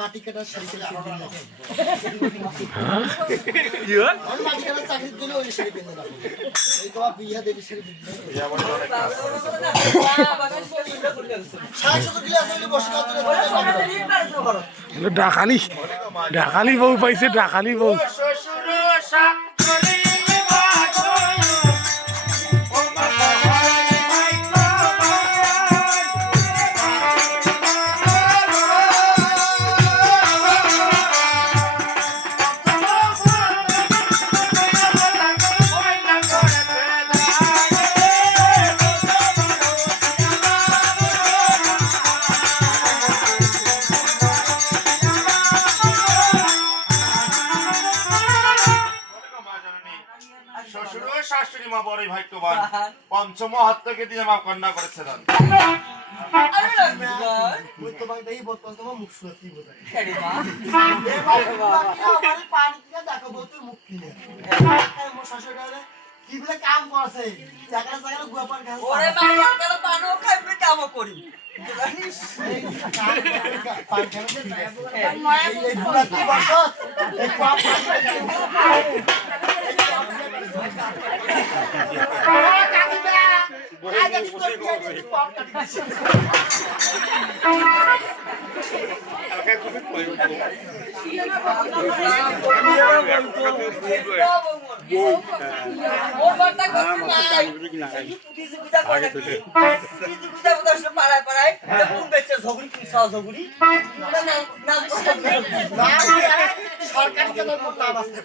মাটি কাটার শাড়ি মাটি কাটার চাকরি দিলে ওই শাড়ি পেয়ে রাখো এই তোমার বিয়া দেবী শাড়ি ডাকালি বউ পাইছে ডাকালি বউ পঞ্চম হত্যকে দিয়ে মা কন্যা করেছে দান কাম করছে কাম করি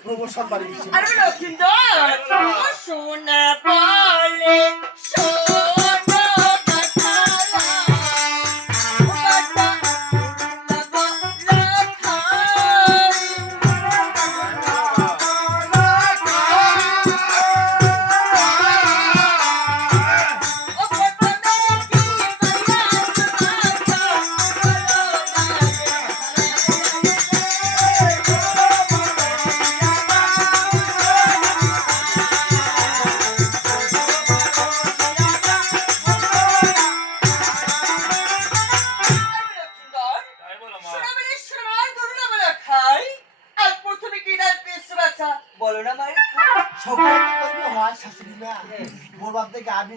প্রমোশন বাড়ি সোনা বলে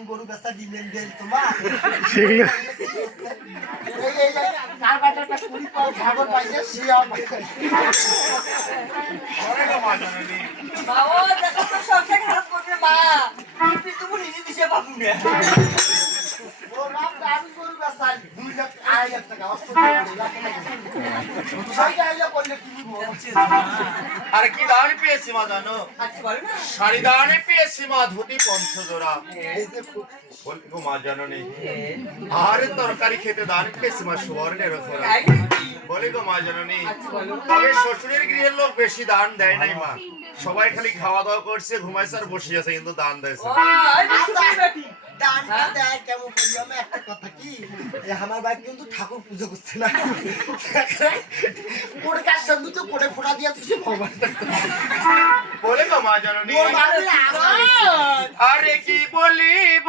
গরু বেচা দিলেন দেন তোমার আর কি দান পেয়েছি মা জানো শাড়ি দানে পেয়েছি মা ধুতি পঞ্চজোড়া মা জানো নেই আর তরকারি খেতে দান পেয়েছি মা সুবর্ণের খোরা বলি গো মা জানো নেই তবে শ্বশুরের গৃহের লোক বেশি দান দেয় নাই মা সবাই খালি খাওয়া দাওয়া করছে ঘুমাইছে আর বসে আছে কিন্তু দান দেয়ছে কেমন করি আমি একটা কথা কি আমার ভাই কিন্তু ঠাকুর পুজো করছে না কোটে কাজ দুটো কোটে ফোঁটা দিয়ে তুই ভগবান বলে গো মা জানো নেই আরে কি বলিব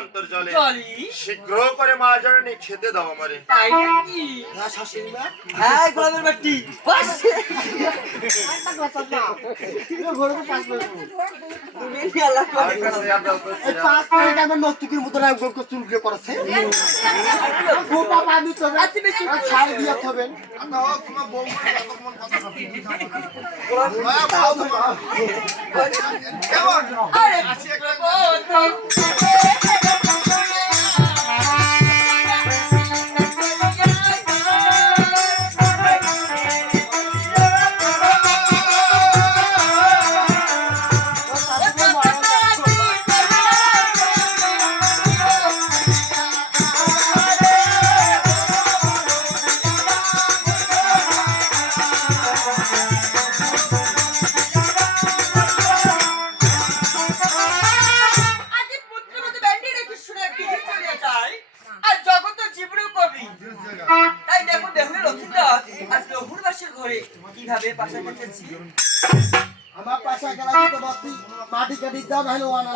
অন্তর্জলে চলি শীঘ্র করে মা জননী খেতে দাও আমারে। তাই নাকি না শাশুড়ি মা হ্যাঁ গোলামের বাটি বাস একটা কথা না এই ঘরে তো 5 মিনিট তুমি আল্লাহ আর কাছে আমরা তো এই 5 মিনিট আমার নতুকির মতো না গোল চুলকে করেছে ও বাবা আমি তো ছাড় দিয়া হবেন তোমার বউ মানে কতক্ষণ কথা আরে আজ পুত্রের মতো ব্যান্ডি রেখে শুনে বিয়ে চলে যায় আর জগত জীবনেও কবি তাই দেখো দেহুর লক্ষিন্দর আজ লহুরবাসের ঘরে কিভাবে পাশা খেতেছি আমার পাশা গেলা তো বাপি মাটি কাটি দাও ভালো আনা